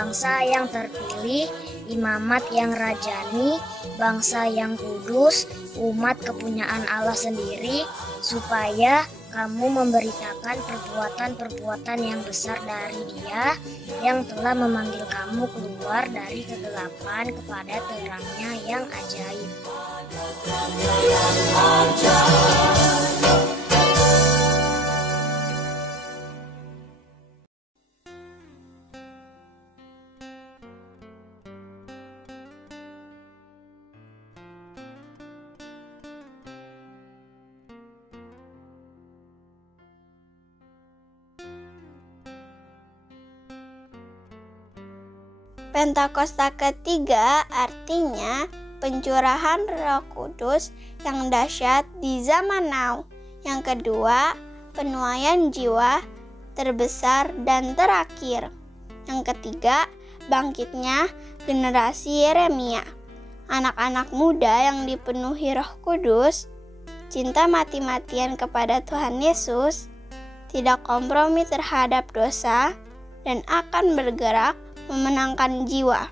bangsa yang terpilih, imamat yang rajani, bangsa yang kudus, umat kepunyaan Allah sendiri, supaya kamu memberitakan perbuatan-perbuatan yang besar dari Dia yang telah memanggil kamu keluar dari kegelapan kepada terangnya yang ajaib. Pentakosta ketiga artinya pencurahan Roh Kudus yang dahsyat di zaman now. Yang kedua, penuaian jiwa terbesar dan terakhir. Yang ketiga, bangkitnya generasi Yeremia. Anak-anak muda yang dipenuhi Roh Kudus, cinta mati-matian kepada Tuhan Yesus, tidak kompromi terhadap dosa, dan akan bergerak memenangkan jiwa.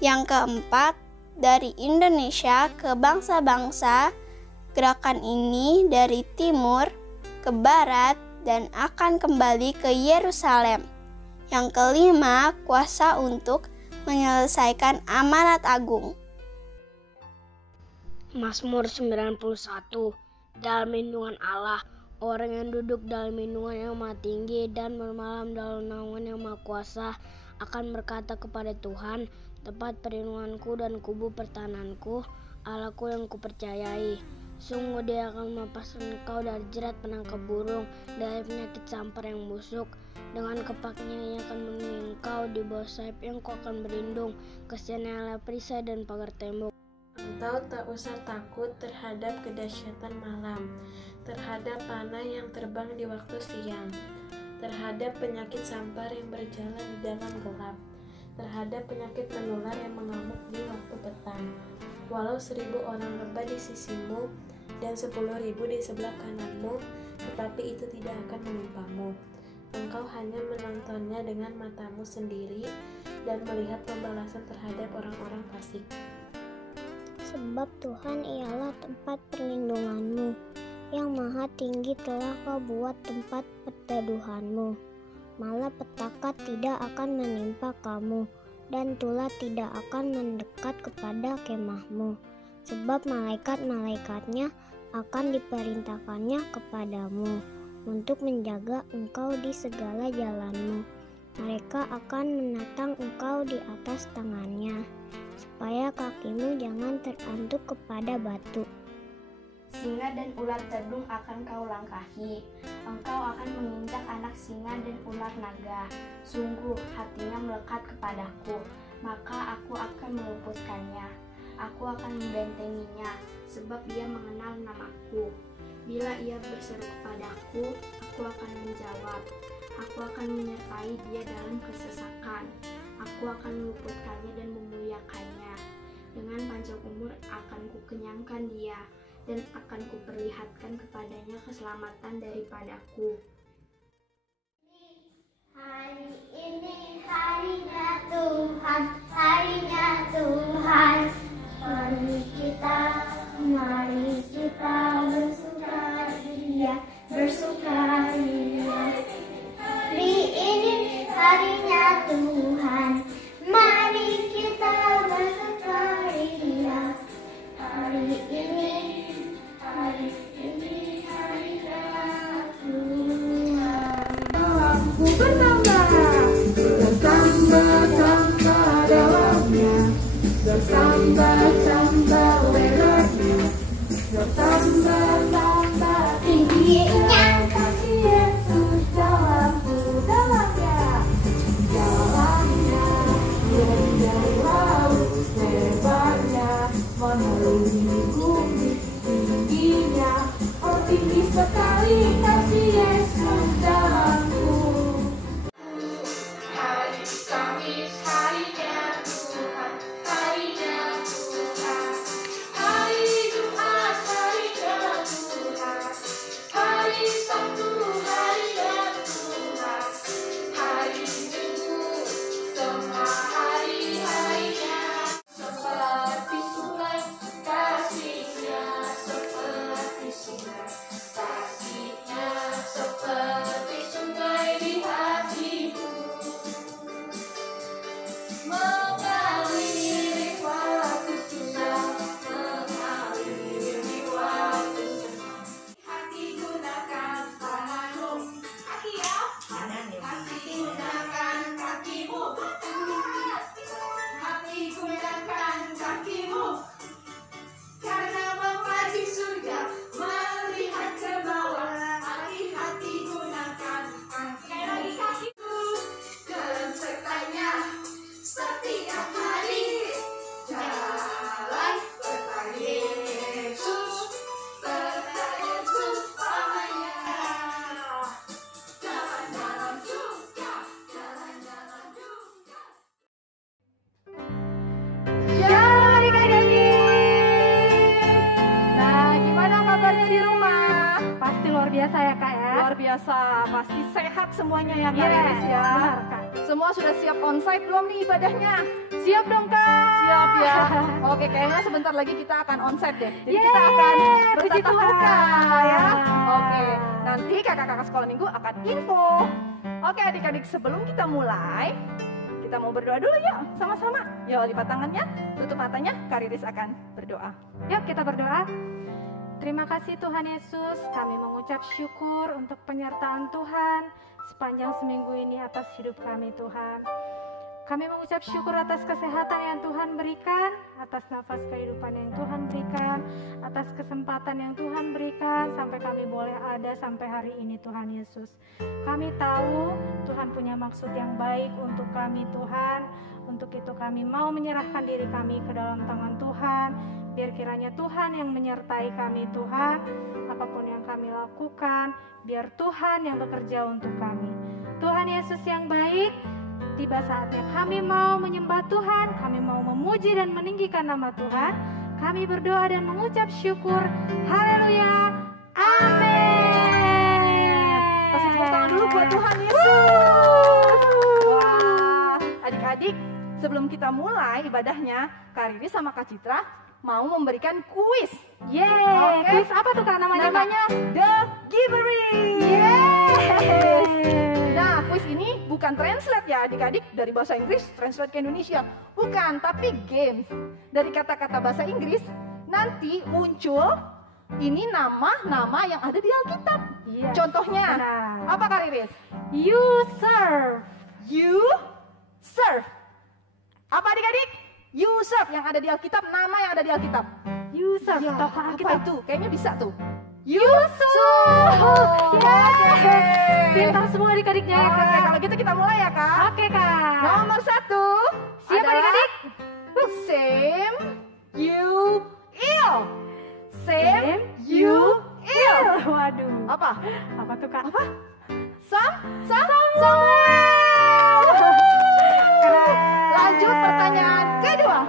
Yang keempat, dari Indonesia ke bangsa-bangsa, gerakan ini dari timur ke barat dan akan kembali ke Yerusalem. Yang kelima, kuasa untuk menyelesaikan amanat agung. Mazmur 91. Dalam lindungan Allah, orang yang duduk dalam lindungan yang Maha Tinggi dan bermalam dalam naungan yang Maha Kuasa akan berkata kepada Tuhan, tempat perlindunganku dan kubu pertahananku, Allahku yang kupercayai. Sungguh Dia akan melepaskan engkau dari jerat penangkap burung, dari penyakit sampar yang busuk. Dengan kepaknya Ia akan melindungi engkau, di bawah sayap-Nya engkau akan berlindung. Kasihan-Nya adalah perisai dan pagar tembok. Engkau tak usah takut terhadap kedahsyatan malam, terhadap panah yang terbang di waktu siang, terhadap penyakit sampar yang berjalan di dalam gelap, terhadap penyakit menular yang mengamuk di waktu petang. Walau 1.000 orang rebah di sisimu dan 10.000 di sebelah kananmu, tetapi itu tidak akan menimpamu. Engkau hanya menontonnya dengan matamu sendiri dan melihat pembalasan terhadap orang-orang fasik. Sebab Tuhan ialah tempat perlindunganmu, yang Maha Tinggi telah Kau buat tempat perteduhanmu. Malapetaka tidak akan menimpa kamu, dan tulah tidak akan mendekat kepada kemahmu. Sebab malaikat-malaikatnya akan diperintahkannya kepadamu, untuk menjaga engkau di segala jalanmu. Mereka akan menatang engkau di atas tangannya, supaya kakimu jangan terantuk kepada batu. Singa dan ular tedung akan kau langkahi. Engkau akan menginjak anak singa dan ular naga. Sungguh hatinya melekat kepadaku, maka aku akan meluputkannya. Aku akan membentenginya, sebab dia mengenal namaku. Bila ia berseru kepadaku, aku akan menjawab. Aku akan menyertai dia dalam kesesakan. Aku akan meluputkannya dan memuliakannya. Dengan panjang umur akan kukenyangkan dia, dan akan kuperlihatkan kepadanya keselamatan daripadaku. Hari ini harinya Tuhan, harinya Tuhan. Mari kita bersukaria, bersukaria. Hari ini harinya Tuhan, mari kita bersukaria. Hari ini harinya Tuhan. Bertambah dalamnya. biasa ya Kak ya. Luar biasa, pasti sehat semuanya ya Kak Yes, Riris ya. benar, Kak. Semua sudah siap onsite belum nih ibadahnya? Siap dong Kak. Siap ya. Oke, kayaknya sebentar lagi kita akan onsite deh. Jadi Yeay, kita akan puji bertatap Tuhan. muka ya. Oke, nanti kakak-kakak sekolah minggu akan info. Oke adik-adik, sebelum kita mulai, kita mau berdoa dulu yuk sama-sama. Yuk lipat tangannya, tutup matanya, Kak Riris akan berdoa. Yuk kita berdoa. Terima kasih Tuhan Yesus, kami mengucap syukur untuk penyertaan Tuhan sepanjang seminggu ini atas hidup kami Tuhan. Kami mengucap syukur atas kesehatan yang Tuhan berikan, atas nafas kehidupan yang Tuhan berikan, atas kesempatan yang Tuhan berikan, sampai kami boleh ada sampai hari ini Tuhan Yesus. Kami tahu Tuhan punya maksud yang baik untuk kami Tuhan. Untuk itu kami mau menyerahkan diri kami ke dalam tangan Tuhan. Biar kiranya Tuhan yang menyertai kami Tuhan. Apapun yang kami lakukan, biar Tuhan yang bekerja untuk kami. Tuhan Yesus yang baik, tiba saatnya kami mau menyembah Tuhan, kami mau memuji dan meninggikan nama Tuhan. Kami berdoa dan mengucap syukur. Haleluya. Amin. Kasih tepuk tangan dulu buat Tuhan Yesus. Wah, adik-adik, sebelum kita mulai ibadahnya, Kak Riris sama Kak Citra mau memberikan kuis. Yeay, Oke. kuis apa tuh Kak namanya? Namanya The Givery. Nah, kuis ini bukan translate ya adik-adik dari bahasa Inggris translate ke Indonesia. Bukan, tapi games. Dari kata-kata bahasa Inggris nanti muncul ini nama-nama yang ada di Alkitab. Yes, Contohnya, benar. apa Kak Riris? You serve. You serve. Apa adik-adik? You serve yang ada di Alkitab, nama yang ada di Alkitab. You serve. Ya, Tokoh apa Alkitab. itu? Kayaknya bisa tuh. Yusuf. Yeay. Pintar semua adik-adiknya ya Oke, Kak. kalau gitu kita mulai ya Kak. Oke Kak. Nomor 1. Siap adik-adik? Same, you, ill. Same, you, ill. Waduh. Apa? Apa tuh Kak? Apa? Samuel. Keren. Lanjut pertanyaan kedua.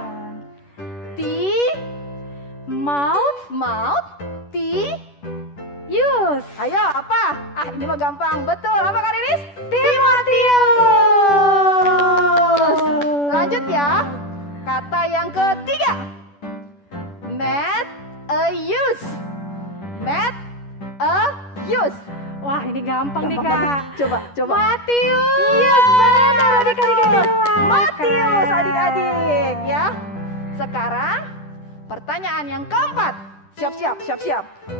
Mouth, Yus. Ayo apa? Ini mah gampang. Betul. Apa Kak Riris? Timotius. Lanjut ya. Kata yang ketiga. Made a use. Wah ini gampang nih Gampang Kak. banget. Coba. Matius. Yes, benar adik-adik. Matius adik-adik ya. Sekarang pertanyaan yang keempat. Siap.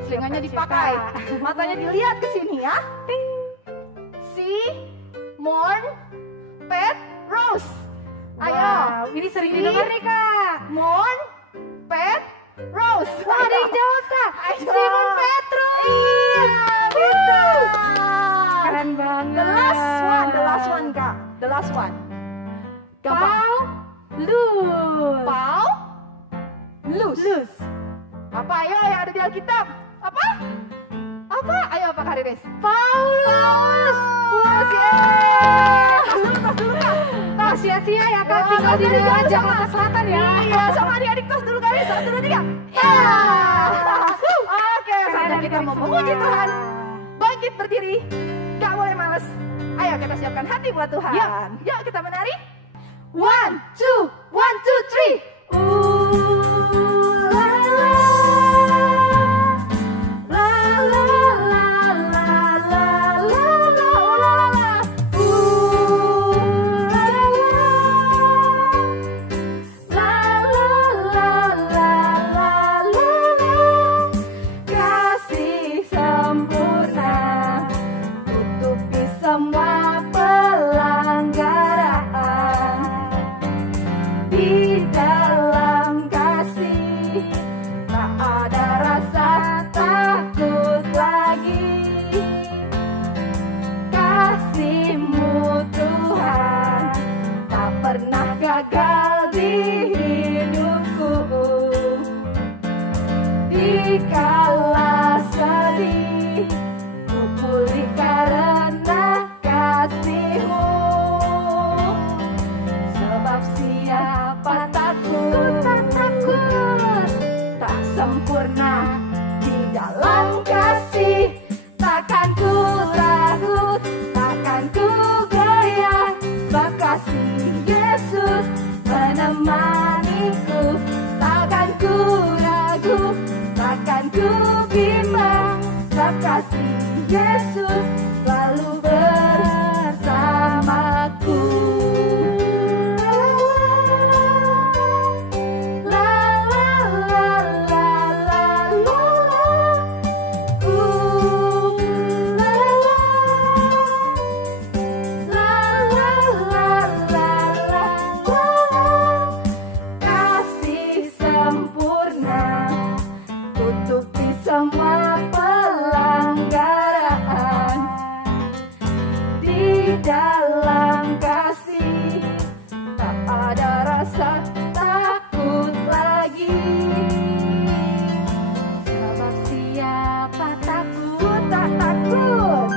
Selinganya dipakai. Matanya dilihat ke sini ya. Mourn, Pet, Rose. Ayo. Wow, ini sering didengar nih Kak. Mourn, Pet, Rose. Wah, ada yang jawab Kak. Ayo. Simon Petrus. Iya, betul. Keren banget. The last one Kak. The last one. Gampang. Paulus. Apa ayo yang ada di Alkitab? Apa? Ayo apa Kak Riris? Paulus. Tas dulu Kak. Tak sia-sia ya Kak, tinggal di daerah Jakarta Selatan ya. Iya, sama adik-adik tas dulu Kak Riris. 1, 2, 3. Ya. Oke, saatnya kita mau memuji Tuhan. Bangkit berdiri. Gak boleh males. Ayo kita siapkan hati buat Tuhan. Yuk kita menari. 1, 2, 1, 2, 3. Kasih sempurna tutupi semua pelanggaran. Di dalam kasih tak ada rasa takut lagi. Kasih-Mu Tuhan tak pernah gagal di hidupku. Dikala sedih ku pulih karena kasih-Mu. Sebab siapa takut ku bimbang, sebab kasih Yesus selalu bersamaku. Semua pelanggaran di dalam kasih, tak ada rasa takut lagi. Sebab siapa takut, tak takut,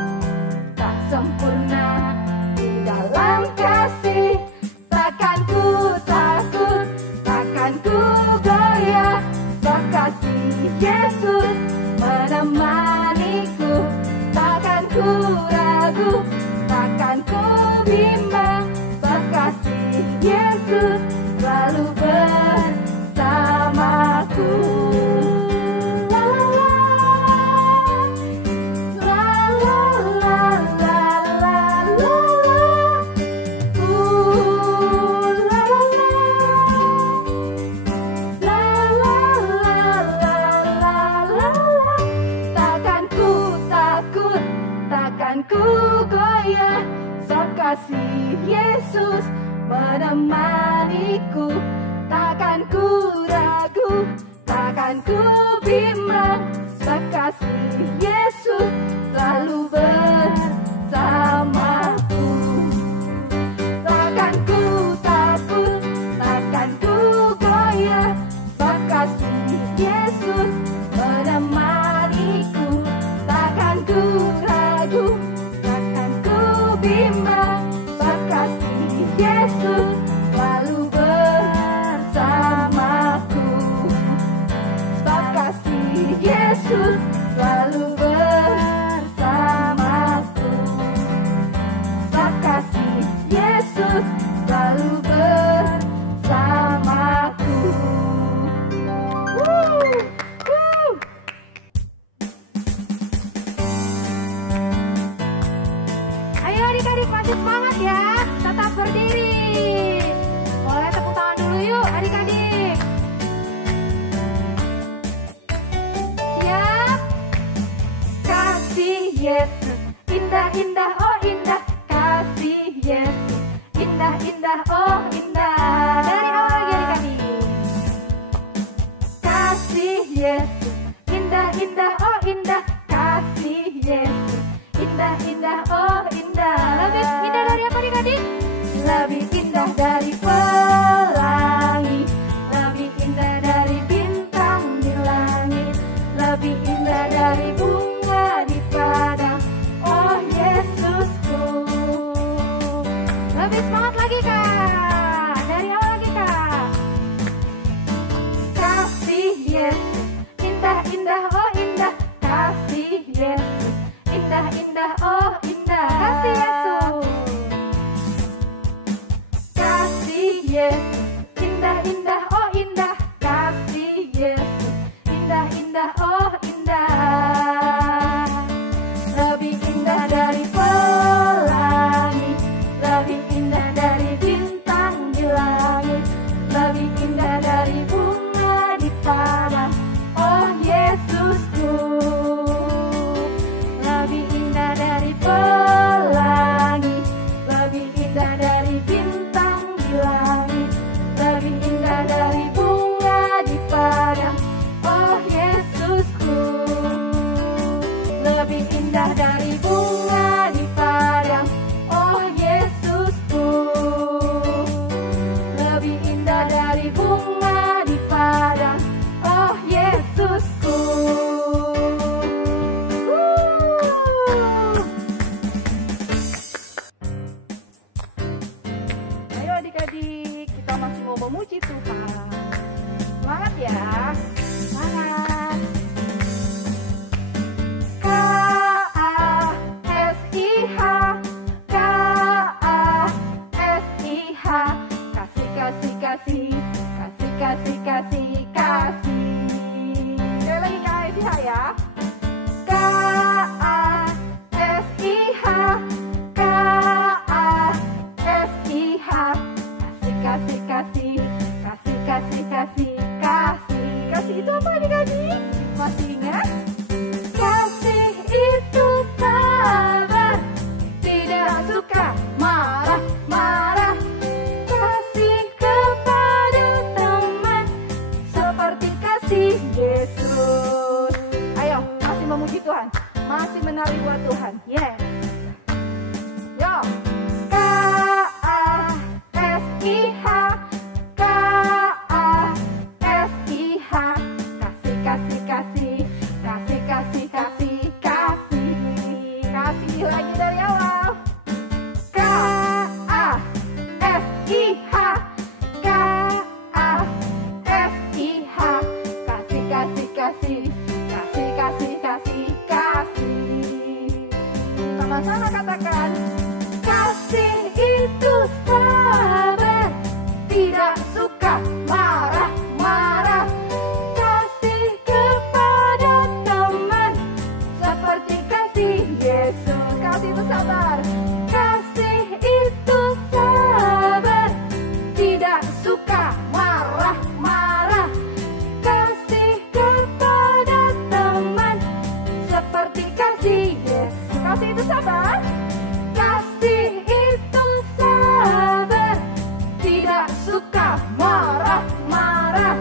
tak sempurna di dalam kasih. Takkan ku takut, takkan ku goyah, sebab kasih Yesus menemaniku. Takkan ku ragu, takkan ku bimbang, sebab kasih Yesus selalu bersamaku. Ku goyah, sebab kasih Yesus menemaniku. Takkan ku ragu, takkan ku bimbang, sebab kasih Yesus selalu bersamaku. Takkan ku takut, takkan ku goyah, sebab kasih Yesus menemaniku. Takkan ku ragu, bimbang, sebab kasih Yesus selalu bersamaku. Sebab kasih Yesus selalu bersamaku. Sebab kasih Yesus selalu bersamaku. Adik-adik masih semangat ya, tetap berdiri. Boleh tepuk tangan dulu yuk adik-adik. Siap? Kasih Yesus indah-indah, oh indah. Kasih Yesus indah-indah, oh indah. Dari awal lagi adik-adik. Kasih Yesus indah-indah, oh indah. Kasih Yesus indah-indah, oh indah. Lebih indah dari apa adik-adik? Lebih indah dari pelangi, lebih indah dari bintang di langit, lebih indah dari bunga di padang, oh Yesusku. Lebih semangat lagi kak, dari awal lagi kak. Kasih Yesus indah-indah, oh indah. Kasih Yesus indah-indah, oh indah. Kasih Yesus. Kasih Yesus indah-indah, oh indah. Kasih Yesus indah-indah, oh indah. Lebih indah dari pelangi, lebih indah dari bintang di langit, lebih indah dari bunga di padang, oh Yesusku. Lebih indah dari pelangi, lebih indah dari bintang di langit, lebih indah dari bunga di padang, oh Yesusku. Lebih indah dari bunga di padang, oh Yesusku. Lebih indah dari bunga di padang, oh Yesusku. Ayo adik-adik, kita masih mau memuji Tuhan. Semangat ya, semangat. K-A-S-I-H, K-A-S-I-H. Kasih, kasih, kasih, kasih, kasih, kasih, kasih. Sekali lagi K-A-S-I-H kasih, kasih. Kasih itu apa adik-adik? Masih ingat? Kasih itu sabar, tidak suka marah-marah. Kasih kepada teman seperti kasih Yesus. Ayo, masih memuji Tuhan, masih menari buat Tuhan. Yes. Yo. K-A-S-I-H, K-A-S-I-H. Kasih, kasih, kasih, kasih, kasih, kasih, kasih. Kasih lagi dari awal. K-A-S-I-H, K-A-S-I-H. Kasih, kasih, kasih, kasih, kasih, kasih, kasih. Sama-sama katakan. Kasih itu sabar, tidak suka marah-marah. Kasih kepada teman seperti kasih Yesus. Kasih itu sabar. Kasih itu sabar, tidak suka marah-marah. Kasih kepada teman seperti kasih Yesus. Kasih itu sabar. Kasih itu sabar, tidak suka marah-marah.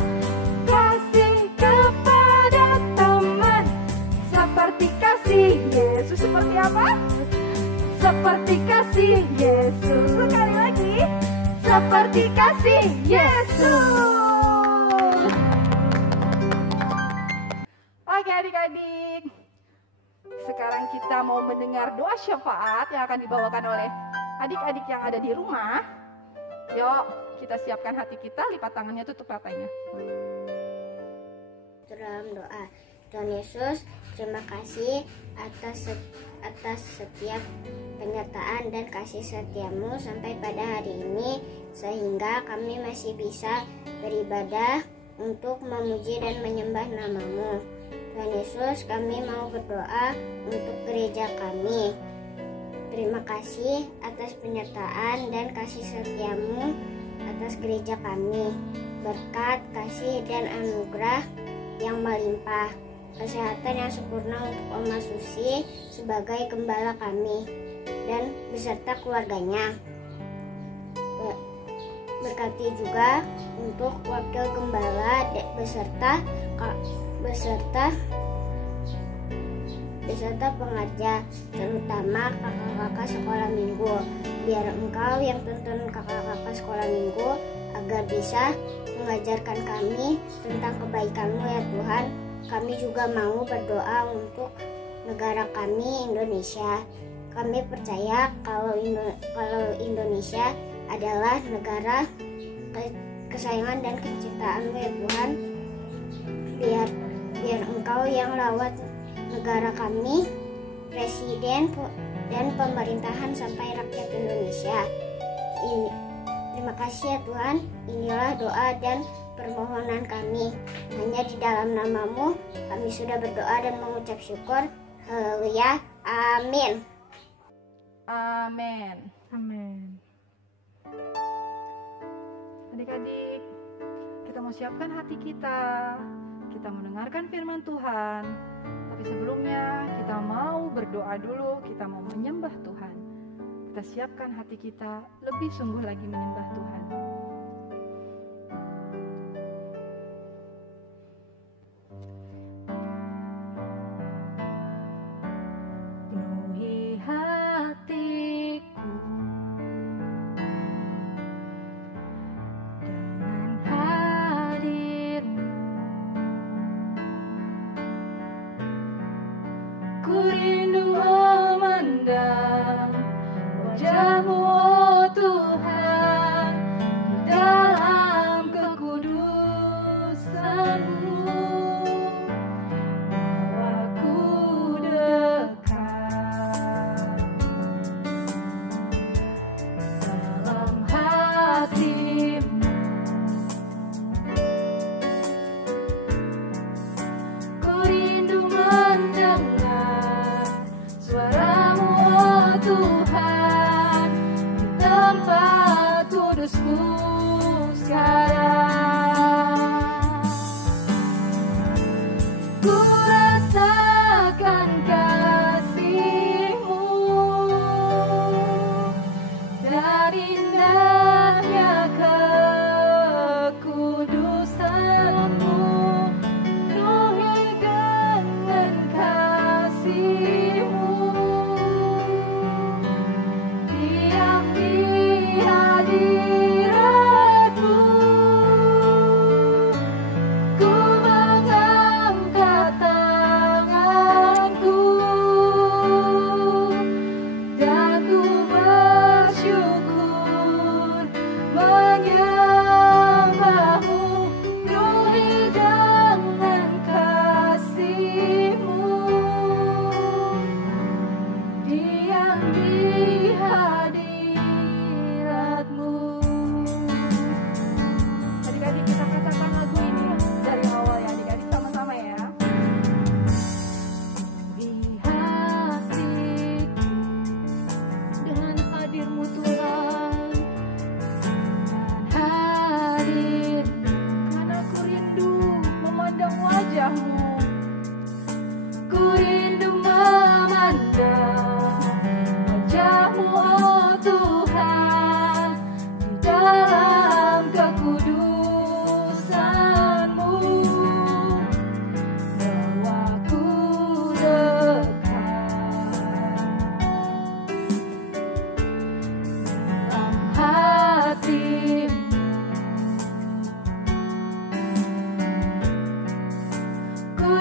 Kasih kepada teman seperti kasih Yesus. Seperti apa? Seperti kasih Yesus. Sekali lagi. Seperti kasih Yesus. Oke adik-adik, sekarang kita mau mendengar doa syafaat yang akan dibawakan oleh adik-adik yang ada di rumah. Yuk, kita siapkan hati kita, lipat tangannya, tutup matanya. Dalam doa, Tuhan Yesus, terima kasih atas setiap penyertaan dan kasih setiamu sampai pada hari ini, sehingga kami masih bisa beribadah untuk memuji dan menyembah namamu. Tuhan Yesus, kami mau berdoa untuk gereja kami. Terima kasih atas penyertaan dan kasih setiamu atas gereja kami. Berkat, kasih, dan anugerah yang melimpah. Kesehatan yang sempurna untuk Oma Susi sebagai gembala kami dan beserta keluarganya. Berkati juga untuk wakil gembala beserta pengajar, terutama kakak-kakak sekolah minggu. Biar Engkau yang tuntun kakak-kakak sekolah minggu agar bisa mengajarkan kami tentang kebaikan-Mu ya Tuhan. Kami juga mau berdoa untuk negara kami, Indonesia. Kami percaya kalau Indonesia adalah negara kesayangan dan kecintaan-Mu ya Tuhan. Biar Engkau yang rawat negara kami, presiden dan pemerintahan sampai rakyat Indonesia. Terima kasih ya Tuhan. Inilah doa dan permohonan kami. Hanya di dalam namamu kami sudah berdoa dan mengucap syukur. Haleluya. Amin. Amin. Amin. Adik-adik, kita mau siapkan hati kita. Kita mendengarkan firman Tuhan. Tapi sebelumnya kita mau berdoa dulu. Kita mau menyembah Tuhan. Kita siapkan hati kita lebih sungguh lagi menyembah Tuhan. Penuhi hatiku dengan hadir-Mu. Ku rindu memandang wajah-Mu, oh Tuhan.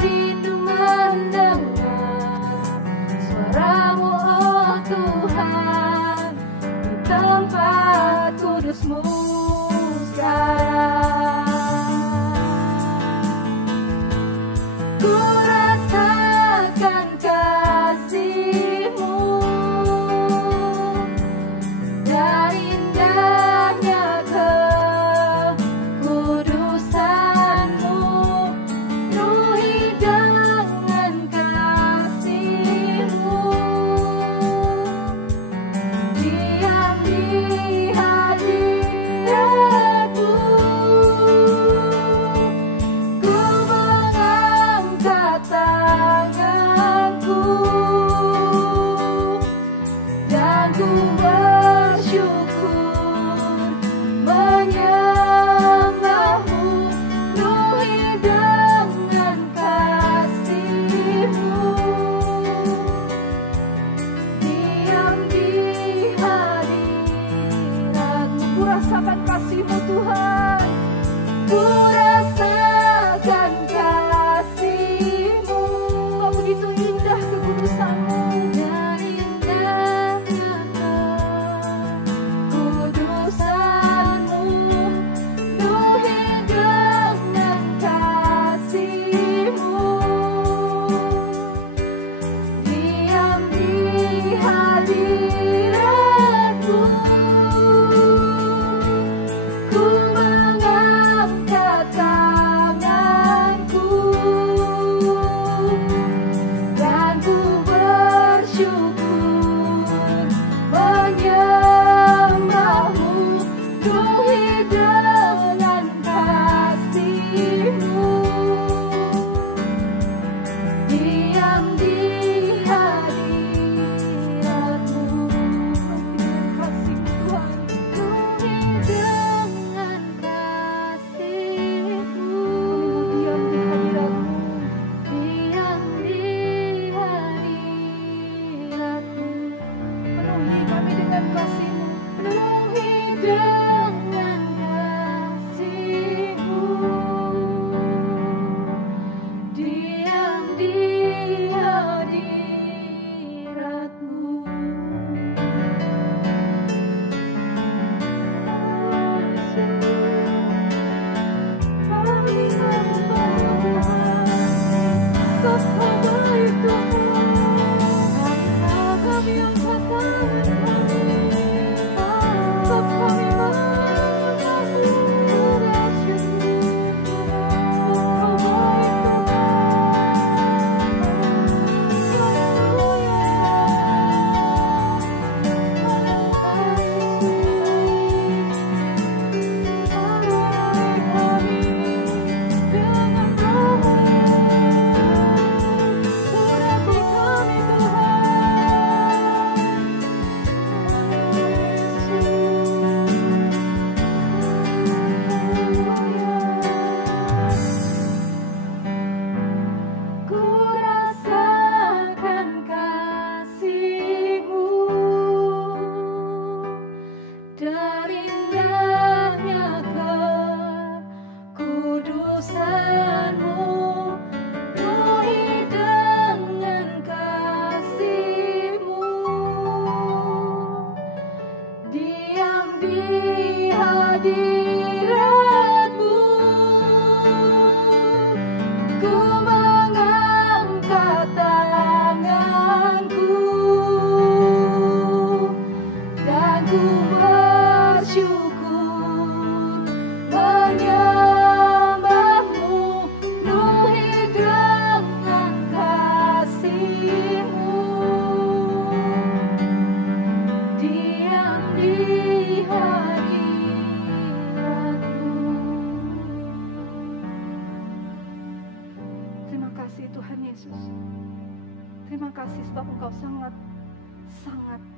rindu mendengar suara-Mu, oh Tuhan, di tempat kudus-Mu sekarang. Ku rasakan kasih-Mu dan indahnya kekudusan-Mu, penuhi dengan kasih-Mu, diam di hadirat-Mu. Ku mengangkat tanganku dan ku bersyukur menyembah-Mu, penuhi dengan kasih-Mu, diam di hadirat-Mu. Ku rasakan kasih-Mu Tuhan, ku rasakan kasih-Mu. Oh, begitu indah kekudusan-Mu dan indahnya kekudusan-Mu, penuhi dengan kasih-Mu, diam di hadirat-Mu. Ku mengangkat tanganku dan ku bersyukur menyembah-Mu, penuhi dengan kasih-Mu, diam di hadirat-Mu. Kasih-Mu Tuhan, penuhi dengan kasih-Mu, diam di hadirat-Mu, diam di hadirat-Mu. Penuhi kami dengan kasih-Mu, penuhi dengan kasih-Mu, diam di hadirat-Mu. Kami Kau baik Tuhan, kami angkat tangan kami, kami mengucap syukur. Kau baik Ku rasakan kasih-Mu dan indahnya kekudusan-Mu, penuhi dengan kasih-Mu, diam di hadirat-Mu. Ku mengangkat tanganku dan ku bersyukur menyembah-Mu, penuhi dengan kasih-Mu, diam di hadirat-Mu. Terima kasih Tuhan Yesus. Terima kasih sebab Engkau sangat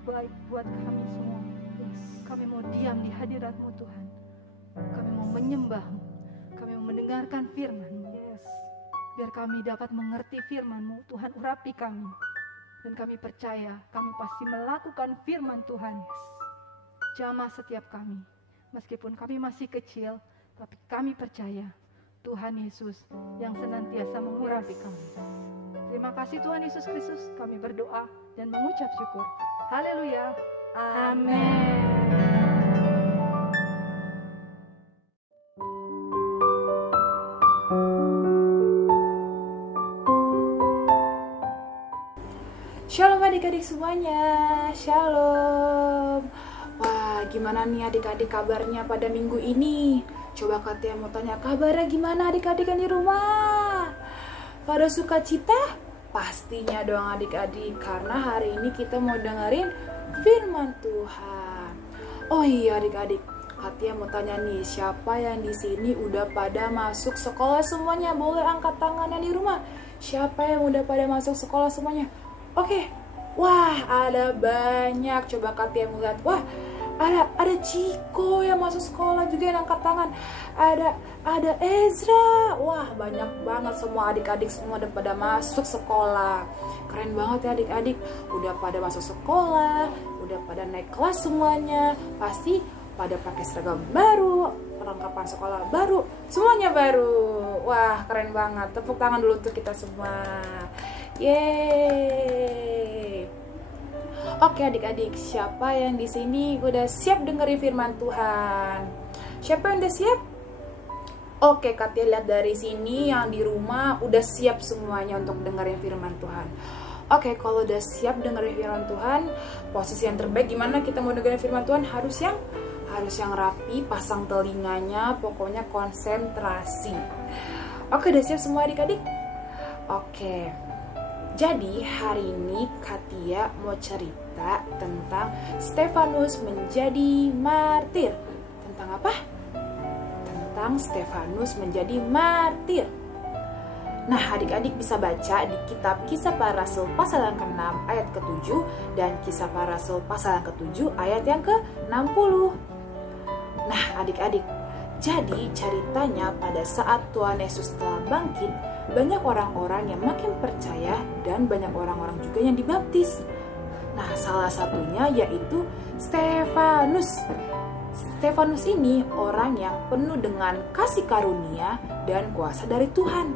baik buat kami semua. Kami mau diam di hadirat-Mu Tuhan. Kami mau menyembah-Mu. Kami mau mendengarkan firman-Mu. Biar kami dapat mengerti firman-Mu. Tuhan, urapi kami. Dan kami percaya kami pasti melakukan firman Tuhan. Jamah setiap kami. Meskipun kami masih kecil, tapi kami percaya Tuhan Yesus yang senantiasa mengurapi kami. Terima kasih Tuhan Yesus Kristus, kami berdoa dan mengucap syukur. Haleluya. Amin. Shalom adik-adik semuanya, shalom. Wah, gimana nih adik-adik kabarnya pada minggu ini? Coba Katia mau tanya kabarnya gimana adik-adik yang di rumah? Pada sukacita? Pastinya dong adik-adik, karena hari ini kita mau dengerin firman Tuhan. Oh iya adik-adik, Katia mau tanya nih, siapa yang di sini udah pada masuk sekolah semuanya? Boleh angkat tangannya di rumah. Siapa yang udah pada masuk sekolah semuanya? Oke, wah ada banyak. Coba Katia melihat, wah ada Ciko yang masuk sekolah juga yang angkat tangan. Ada Ezra. Wah banyak banget, semua adik-adik semua udah pada masuk sekolah. Keren banget ya adik-adik, udah pada masuk sekolah, udah pada naik kelas semuanya. Pasti pada pakai seragam baru, perlengkapan sekolah baru, semuanya baru. Wah keren banget, tepuk tangan dulu untuk kita semua. Yeay. Oke adik-adik, siapa yang di sini udah siap dengerin firman Tuhan? Siapa yang udah siap? Oke, Katia lihat dari sini yang di rumah udah siap semuanya untuk dengerin firman Tuhan. Oke, kalau udah siap dengerin firman Tuhan, posisi yang terbaik gimana kita mau dengerin firman Tuhan? Harus yang rapi, pasang telinganya, pokoknya konsentrasi. Oke, udah siap semua adik-adik? Oke. Jadi hari ini Katia mau cerita tentang Stefanus menjadi martir. Tentang apa? Tentang Stefanus menjadi martir. Nah adik-adik bisa baca di kitab Kisah Para Rasul pasal yang ke-6 ayat ke-7 dan Kisah Para Rasul pasal yang ke-7 ayat yang ke-60. Nah adik-adik, jadi ceritanya pada saat Tuhan Yesus telah bangkit, banyak orang-orang yang makin percaya dan banyak orang-orang juga yang dibaptis. Nah, salah satunya yaitu Stefanus. Stefanus ini orang yang penuh dengan kasih karunia dan kuasa dari Tuhan.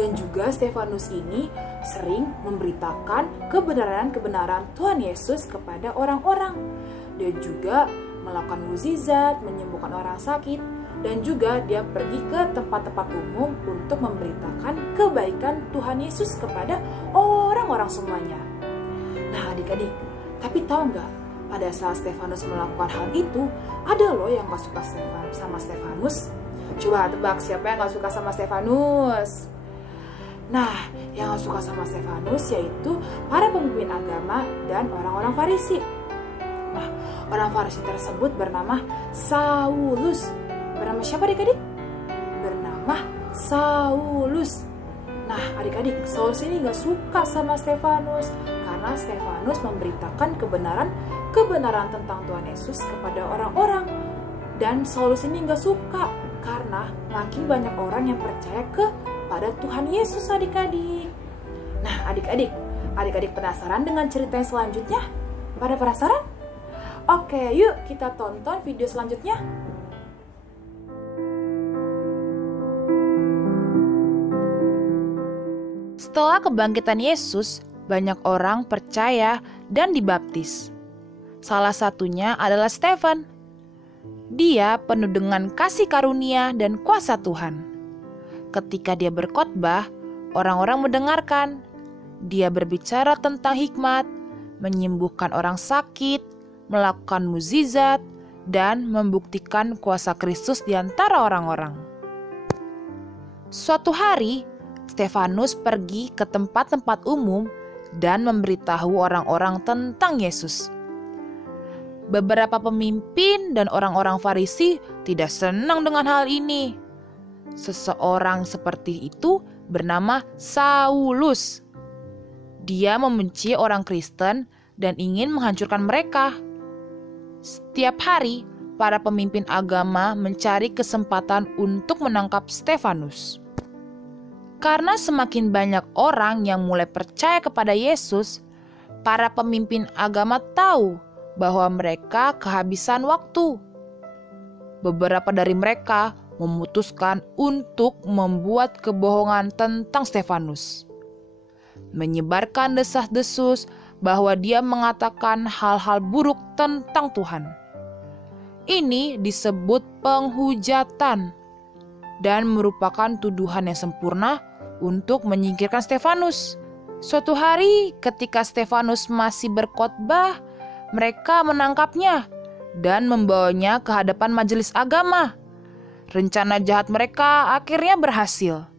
Dan juga Stefanus ini sering memberitakan kebenaran-kebenaran Tuhan Yesus kepada orang-orang. Dan juga melakukan mukjizat, menyembuhkan orang sakit, dan juga dia pergi ke tempat-tempat umum untuk memberitakan kebaikan Tuhan Yesus kepada orang-orang semuanya. Nah adik-adik, tapi tahu nggak, pada saat Stefanus melakukan hal itu, ada loh yang gak suka sama Stefanus. Coba tebak siapa yang gak suka sama Stefanus? Nah, yang gak suka sama Stefanus yaitu para pemimpin agama dan orang-orang Farisi. Nah, orang Farisi tersebut bernama Saulus. Bernama siapa adik-adik? Bernama Saulus. Nah adik-adik, Saulus ini gak suka sama Stefanus karena Stefanus memberitakan kebenaran tentang Tuhan Yesus kepada orang-orang. Dan Saulus ini gak suka karena makin banyak orang yang percaya kepada Tuhan Yesus adik-adik. Nah adik-adik penasaran dengan cerita yang selanjutnya? Pada penasaran? Oke, yuk kita tonton video selanjutnya. Setelah kebangkitan Yesus, banyak orang percaya dan dibaptis. Salah satunya adalah Stefan. Dia penuh dengan kasih karunia dan kuasa Tuhan. Ketika dia berkhotbah, orang-orang mendengarkan. Dia berbicara tentang hikmat, menyembuhkan orang sakit, melakukan mukjizat, dan membuktikan kuasa Kristus di antara orang-orang. Suatu hari, Stefanus pergi ke tempat-tempat umum dan memberitahu orang-orang tentang Yesus. Beberapa pemimpin dan orang-orang Farisi tidak senang dengan hal ini. Seseorang seperti itu bernama Saulus. Dia membenci orang Kristen dan ingin menghancurkan mereka. Setiap hari, para pemimpin agama mencari kesempatan untuk menangkap Stefanus. Karena semakin banyak orang yang mulai percaya kepada Yesus, para pemimpin agama tahu bahwa mereka kehabisan waktu. Beberapa dari mereka memutuskan untuk membuat kebohongan tentang Stefanus, menyebarkan desas-desus bahwa dia mengatakan hal-hal buruk tentang Tuhan. Ini disebut penghujatan dan merupakan tuduhan yang sempurna untuk menyingkirkan Stefanus. Suatu hari ketika Stefanus masih berkhotbah, mereka menangkapnya dan membawanya ke hadapan majelis agama. Rencana jahat mereka akhirnya berhasil.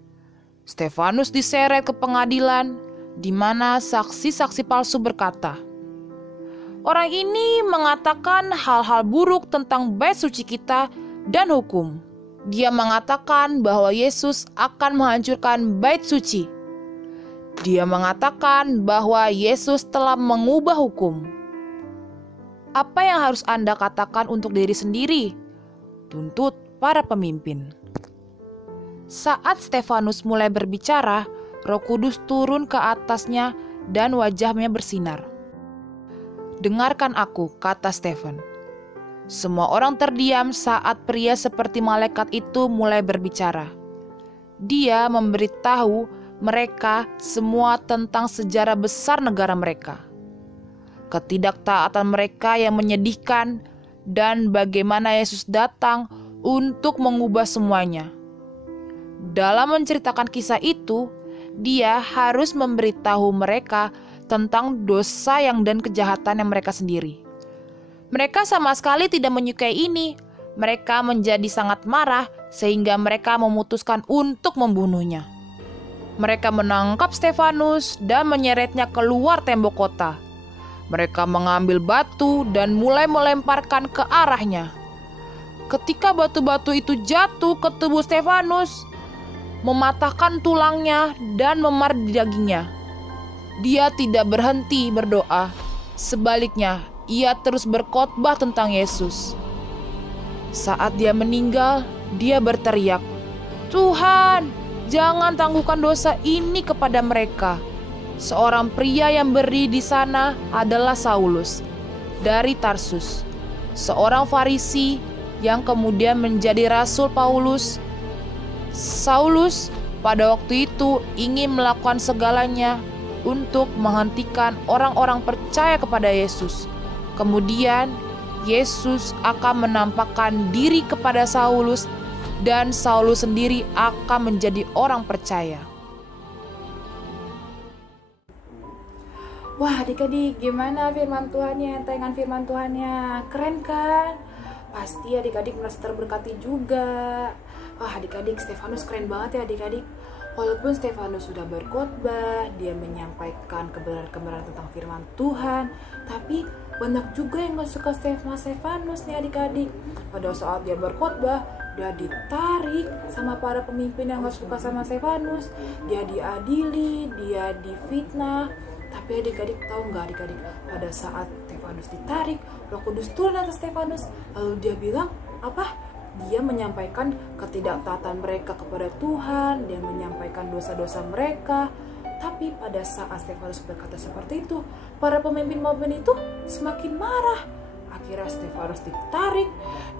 Stefanus diseret ke pengadilan, di mana saksi-saksi palsu berkata, "Orang ini mengatakan hal-hal buruk tentang bait suci kita dan hukum. Dia mengatakan bahwa Yesus akan menghancurkan bait suci. Dia mengatakan bahwa Yesus telah mengubah hukum." Apa yang harus Anda katakan untuk diri sendiri? Tuntut para pemimpin. Saat Stefanus mulai berbicara, Roh Kudus turun ke atasnya dan wajahnya bersinar. "Dengarkan aku," kata Stefan. Semua orang terdiam saat pria seperti malaikat itu mulai berbicara. Dia memberitahu mereka semua tentang sejarah besar negara mereka, ketidaktaatan mereka yang menyedihkan, dan bagaimana Yesus datang untuk mengubah semuanya. Dalam menceritakan kisah itu, dia harus memberitahu mereka tentang dosa dan kejahatan yang mereka sendiri. Mereka sama sekali tidak menyukai ini. Mereka menjadi sangat marah sehingga mereka memutuskan untuk membunuhnya. Mereka menangkap Stefanus dan menyeretnya keluar tembok kota. Mereka mengambil batu dan mulai melemparkan ke arahnya. Ketika batu-batu itu jatuh ke tubuh Stefanus, mematahkan tulangnya dan memar di dagingnya, dia tidak berhenti berdoa. Sebaliknya, ia terus berkhotbah tentang Yesus. Saat dia meninggal, dia berteriak, "Tuhan, jangan tangguhkan dosa ini kepada mereka." Seorang pria yang berdiri di sana adalah Saulus dari Tarsus, seorang Farisi yang kemudian menjadi Rasul Paulus. Saulus pada waktu itu ingin melakukan segalanya untuk menghentikan orang-orang percaya kepada Yesus. Kemudian Yesus akan menampakkan diri kepada Saulus dan Saulus sendiri akan menjadi orang percaya. Wah, adik-adik, gimana firman Tuhannya, tayangan firman Tuhannya? Keren kan? Pasti adik-adik merasa terberkati juga. Wah, adik-adik, Stefanus keren banget ya adik-adik. Walaupun Stefanus sudah berkhotbah, dia menyampaikan kebenaran-kebenaran tentang firman Tuhan, tapi banyak juga yang gak suka Stefanus nih adik-adik. Pada saat dia berkhotbah, dia ditarik sama para pemimpin yang gak suka sama Stefanus. Dia diadili, dia difitnah. Tapi adik-adik tahu nggak adik-adik, pada saat Stefanus ditarik, Roh Kudus turun atas Stefanus, lalu dia bilang apa? Dia menyampaikan ketidaktaatan mereka kepada Tuhan, dia menyampaikan dosa-dosa mereka. Tapi pada saat Stefanus berkata seperti itu, para pemimpin itu semakin marah. Akhirnya Stefanus ditarik,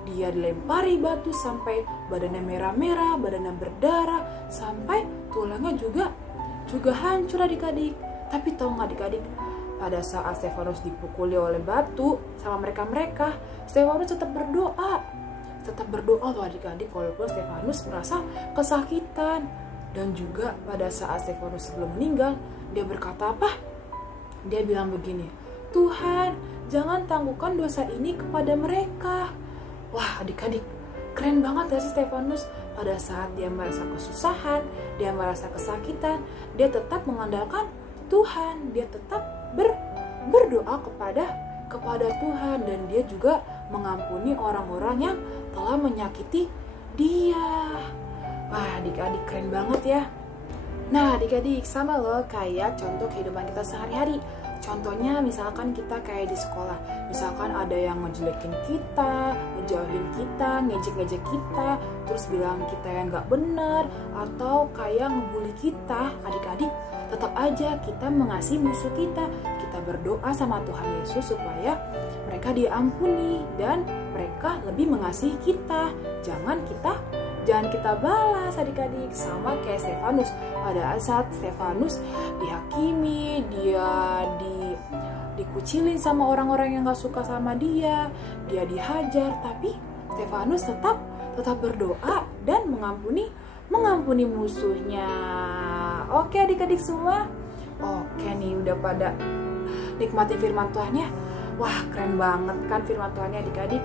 dia dilempari batu sampai badannya merah-merah, badannya berdarah, sampai tulangnya juga hancur adik-adik. Tapi tahu nggak adik-adik, pada saat Stefanus dipukuli oleh batu sama mereka, Stefanus tetap berdoa. Tetap berdoa loh adik-adik, walaupun Stefanus merasa kesakitan. Dan juga pada saat Stefanus sebelum meninggal, dia berkata apa? Dia bilang begini, "Tuhan, jangan tangguhkan dosa ini kepada mereka." Wah adik-adik, keren banget ya si Stefanus. Pada saat dia merasa kesusahan, dia merasa kesakitan, dia tetap mengandalkan Tuhan. Dia tetap berdoa kepada Tuhan, dan dia juga mengampuni orang-orang yang telah menyakiti dia. Wah adik-adik, keren banget ya. Nah adik-adik, sama loh kayak contoh kehidupan kita sehari-hari. Contohnya misalkan kita kayak di sekolah, misalkan ada yang ngejelekin kita, ngejauhin kita, ngejek-ngejek kita, terus bilang kita yang gak benar, atau kayak ngebully kita, adik-adik, tetap aja kita mengasihi musuh kita. Kita berdoa sama Tuhan Yesus supaya mereka diampuni dan mereka lebih mengasihi kita. Jangan kita jangan kita balas adik-adik, sama kayak Stefanus. Pada saat Stefanus dihakimi, dia dikucilin sama orang-orang yang gak suka sama dia dihajar, tapi Stefanus tetap berdoa dan mengampuni musuhnya. Oke adik-adik semua, oke nih udah pada nikmati firman Tuhannya. Wah keren banget kan firman Tuhannya adik-adik.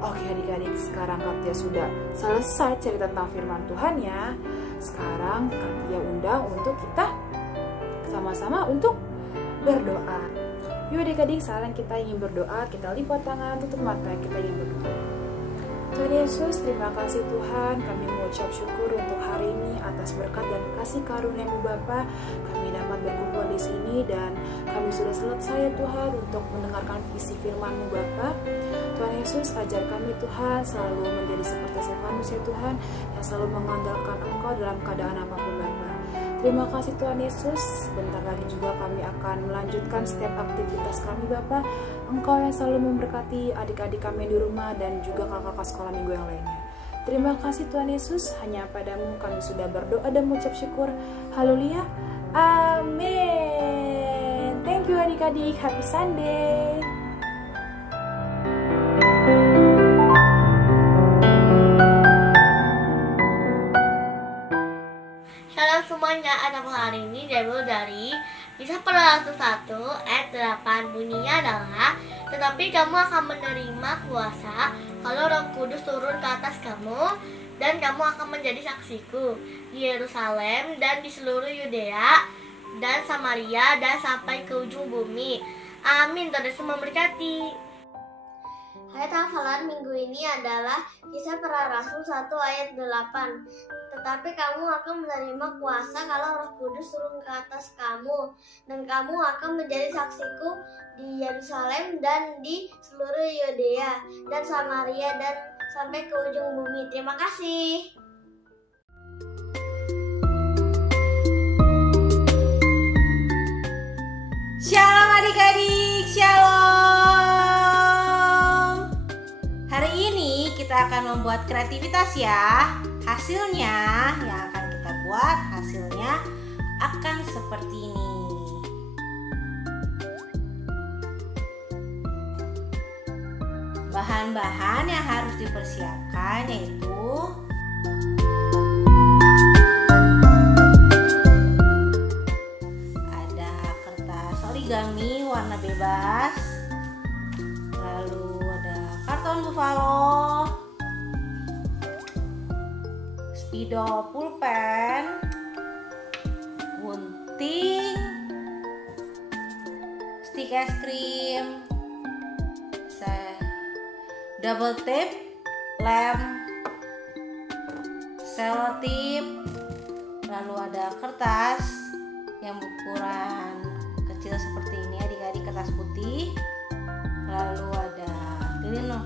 Oke adik-adik, sekarang Katia sudah selesai cerita tentang firman Tuhan ya. Sekarang Katia undang untuk kita sama-sama untuk berdoa. Yuk adik-adik, sekarang kita ingin berdoa. Kita lipat tangan, tutup mata, kita ingin berdoa. Tuhan Yesus, terima kasih Tuhan. Kami mengucap syukur untuk hari ini atas berkat dan kasih karunia-Mu Bapa. Kami dapat berkumpul di sini dan kami sudah selesai ya Tuhan untuk mendengarkan visi firman-Mu Bapa. Tuhan Yesus, ajar kami Tuhan selalu menjadi seperti Stefanus ya Tuhan, yang selalu mengandalkan Engkau dalam keadaan apapun Bapa. Terima kasih Tuhan Yesus. Sebentar lagi juga kami akan melanjutkan setiap aktivitas kami Bapa. Engkau yang selalu memberkati adik-adik kami di rumah dan juga kakak-kakak sekolah minggu yang lainnya. Terima kasih Tuhan Yesus. Hanya padamu kami sudah berdoa dan mengucap syukur. Haleluya. Amin. Thank you adik-adik. Happy Sunday. Semuanya, anak hari ini diambil dari Kisah Para Rasul 1 ayat 8. Bunyinya adalah, tetapi kamu akan menerima kuasa kalau Roh Kudus turun ke atas kamu, dan kamu akan menjadi saksiku di Yerusalem dan di seluruh Yudea dan Samaria dan sampai ke ujung bumi. Amin. Tuhan Yesus memberkati. Ayat hafalan minggu ini adalah Kisah Para Rasul 1 ayat 8. Tetapi kamu akan menerima kuasa kalau Roh Kudus turun ke atas kamu, dan kamu akan menjadi saksiku di Yerusalem dan di seluruh Yudea dan Samaria dan sampai ke ujung bumi. Terima kasih. Shalom adik-adik, shalom. Hari ini kita akan membuat kreativitas ya. Hasilnya yang akan kita buat, hasilnya akan seperti ini. Bahan-bahan yang harus dipersiapkan yaitu ada kertas origami warna bebas, lalu ada karton buffalo, spidol pulpen, gunting, stik es krim, double tape, lem, selotip, lalu ada kertas yang ukuran kecil seperti ini adik-adik, kertas putih, lalu ada ini loh,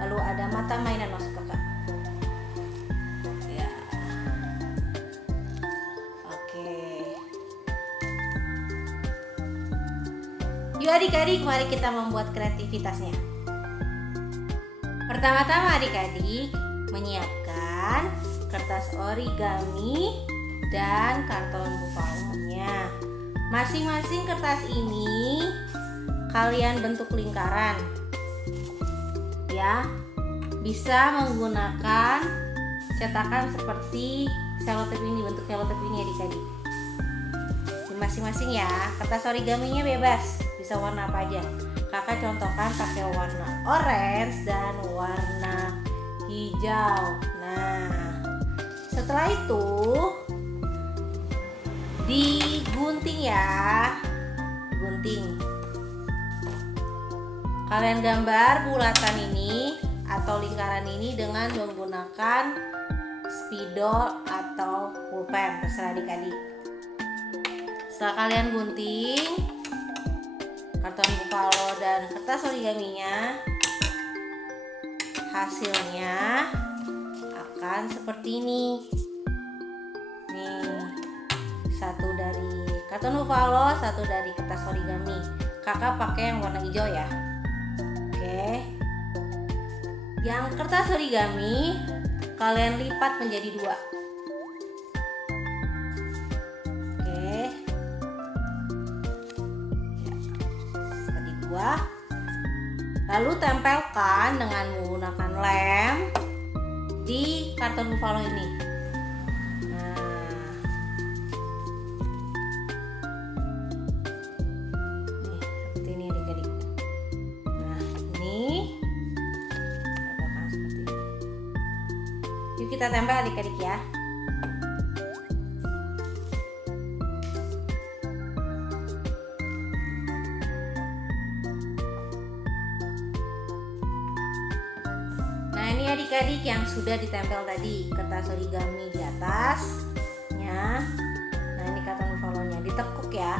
lalu ada mata mainan maksud kakak. Yuk adik-adik, mari kita membuat kreativitasnya. Pertama-tama adik-adik menyiapkan kertas origami dan karton buffalo-nya. Masing-masing kertas ini kalian bentuk lingkaran. Ya, bisa menggunakan cetakan seperti selotip ini, bentuk selotip ini adik-adik. Masing-masing ya, kertas origaminya bebas, bisa warna apa aja. Kakak contohkan pakai warna orange dan warna hijau. Nah, setelah itu digunting ya, gunting. Kalian gambar bulatan ini atau lingkaran ini dengan menggunakan spidol atau pulpen, terserah adik-adik. Setelah kalian gunting karton buffalo dan kertas origaminya, hasilnya akan seperti ini. Nih, satu dari karton buffalo, satu dari kertas origami. Kakak pakai yang warna hijau ya. Oke. Yang kertas origami kalian lipat menjadi 2. Oke. Ya. Tadi 2. Lalu tempelkan dengan menggunakan lem di karton buffalo ini. Nah, nih seperti ini adik-adik. Nah, ini tempelkan seperti ini. Yuk kita tempel adik-adik ya. Adik-adik yang sudah ditempel tadi kertas origami di atasnya. Nah, ini karton buffalo-nya ditekuk ya.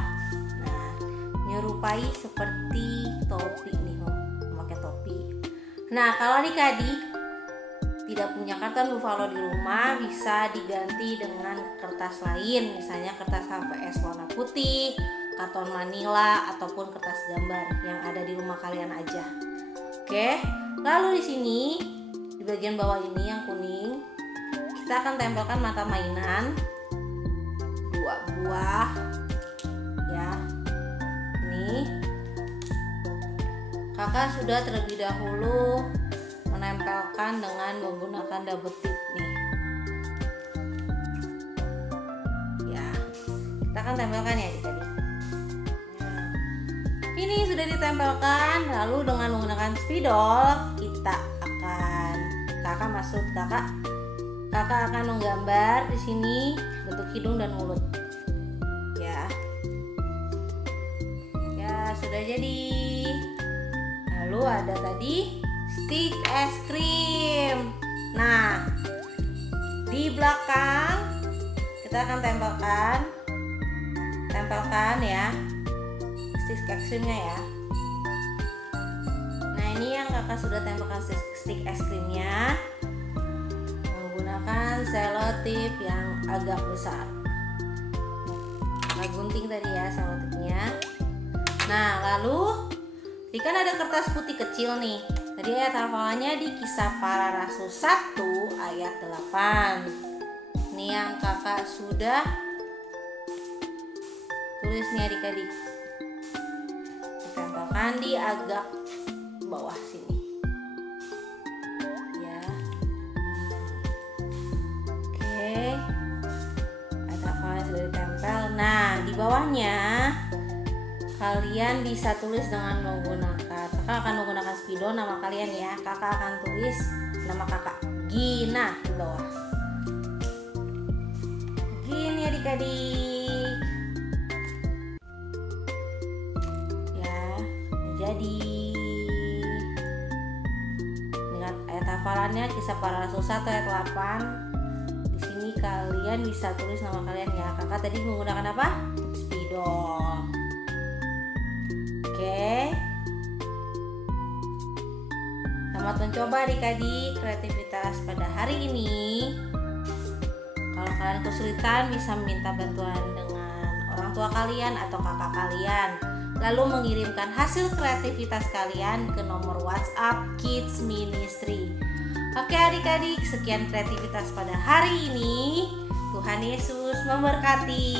Nah, menyerupai seperti topi nih, memakai topi. Nah, kalau adik-adik tidak punya karton buffalo di rumah, bisa diganti dengan kertas lain, misalnya kertas HVS warna putih, karton manila, ataupun kertas gambar yang ada di rumah kalian aja. Oke, lalu di sini di bagian bawah ini yang kuning, kita akan tempelkan mata mainan 2 buah ya. Ini kakak sudah terlebih dahulu menempelkan dengan menggunakan double tip nih ya. Kita akan tempelkan ya adik-adik. Nah, ini sudah ditempelkan. Lalu dengan menggunakan spidol kita kakak akan menggambar di sini bentuk hidung dan mulut ya. Ya, sudah jadi. Lalu ada tadi stick es krim. Nah, di belakang kita akan tempelkan ya stick es krimnya ya. Nah, ini yang kakak sudah tempelkan stick es krimnya menggunakan selotip yang agak besar. Kakak gunting tadi ya selotipnya. Nah, lalu jika ada kertas putih kecil nih, tadi ayat hafalannya di Kisah Para Rasul 1 ayat 8. Ini yang kakak sudah tulis nih adik-adik. Ditempelkan di agak bawah sini ya. Oke, ada hafalan sudah ditempel. Nah, di bawahnya kalian bisa tulis dengan menggunakan, kakak akan menggunakan spidol nama kalian ya. Kakak akan tulis nama kakak Gina di bawah. Gini adik-adik ya. Jadi ingat ayat hafalannya Kisah Para Rasul 1 ayat 8. Di sini kalian bisa tulis nama kalian ya. Kakak tadi menggunakan apa? Spidol. Oke, selamat mencoba adik-adik kreativitas pada hari ini. Kalau kalian kesulitan bisa minta bantuan dengan orang tua kalian atau kakak kalian, lalu mengirimkan hasil kreativitas kalian ke nomor WhatsApp Kids Ministry. Oke adik-adik, sekian kreativitas pada hari ini. Tuhan Yesus memberkati.